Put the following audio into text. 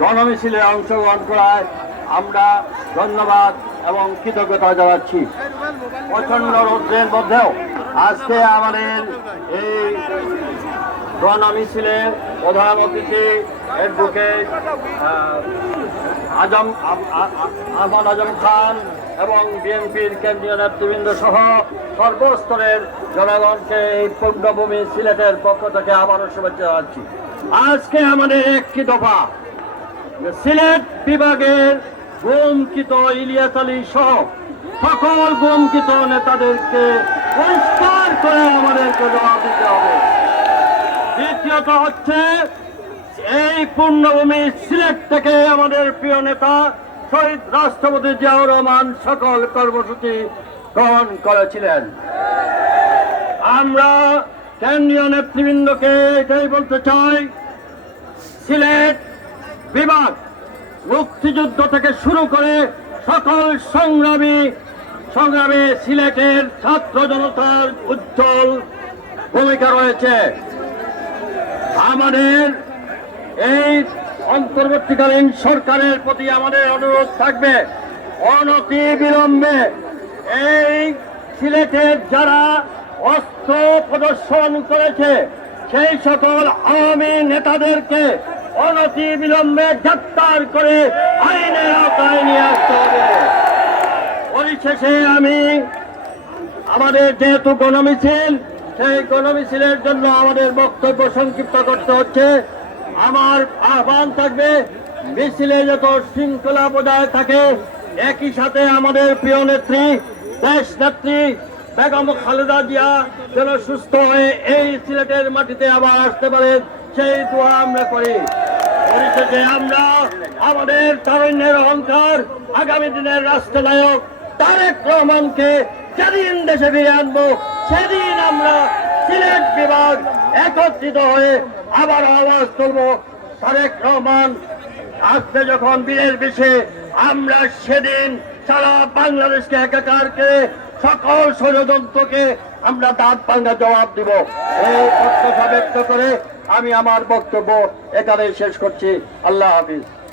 গণমিছিলে অংশগ্রহণ করায় আমরা ধন্যবাদ এবং কৃতজ্ঞতা জানাচ্ছি। প্রচন্ড রৌদ্রের মধ্যেও আজকে আমাদের এই গণমিছিলে প্রধান অতিথি অ্যাডভোকেট আহমদ আজম খান এবং বিএনপির কেন্দ্রীয় নেতৃবৃন্দ সহ সর্বস্তরের জনগণকে এই পূর্ণভূমি সিলেটের পক্ষ থেকে আবারও শুভেচ্ছা জানাচ্ছি। আজকে আমাদের একটি দফা সিলেট বিভাগের গুমকৃত ইলিয়াস আলী সহ সকল গুমকৃত নেতাদেরকে পরিষ্কার করে আমাদেরকে জবাব দিতে হবে। দ্বিতীয়ত হচ্ছে এই পূর্ণভূমি সিলেট থেকে আমাদের প্রিয় নেতা শহীদ রাষ্ট্রপতি জিয়াউর রহমান সকল কর্মসূচি গ্রহণ করেছিলেন। আমরা কেন্দ্রীয় নেতৃবৃন্দকে এটাই বলতে চাই, সিলেট বিভাগ মুক্তিযুদ্ধ থেকে শুরু করে সকল সংগ্রামে সিলেটের ছাত্র জনতার উজ্জ্বল ভূমিকা রয়েছে। আমাদের এই অন্তর্বর্তীকালীন সরকারের প্রতি আমাদের অনুরোধ থাকবে, অনতি বিলম্বে এই সিলেটের যারা অস্ত্র প্রদর্শন করেছে সেই সকল আওয়ামী নেতাদেরকে অনতি বিলম্বে গ্রেপ্তার করে আইনের আওতায় নিয়ে আসতে হবে। পরিশেষে আমি আমাদের যেহেতু গণমিছিল, সেই গণমিছিলের জন্য আমাদের বক্তব্য সংক্ষিপ্ত করতে হচ্ছে। আমার আহ্বান থাকবে, মিছিলে যত শৃঙ্খলা বজায় থাকে, একই সাথে আমাদের প্রিয় নেত্রী দেশ নেত্রী বেগম খালেদা জিয়া যেন সুস্থ হয়ে এই সিলেটের মাটিতে আবার আসতে পারেন, সেই দোয়া আমরা করি। পরিশেষে আমরা আমাদের তারুণ্যের অহংকার আগামী দিনের রাষ্ট্রনায়ক তারেক রহমানকে যেদিন দেশে ফিরে আনবো, সেদিন আমরা সিলেট বিভাগ একত্রিত হয়ে আবার আওয়াজ তুলব, তারেক রহমান আসবে যখন বীরের বেশে, আমরা সেদিন সারা বাংলাদেশকে একাকার করে সকল ষড়যন্ত্রকে আমরা দাঁত ভাঙা জবাব দিব। এই প্রত্যাশা ব্যক্ত করে আমি আমার বক্তব্য এখানে শেষ করছি। আল্লাহ হাফিজ।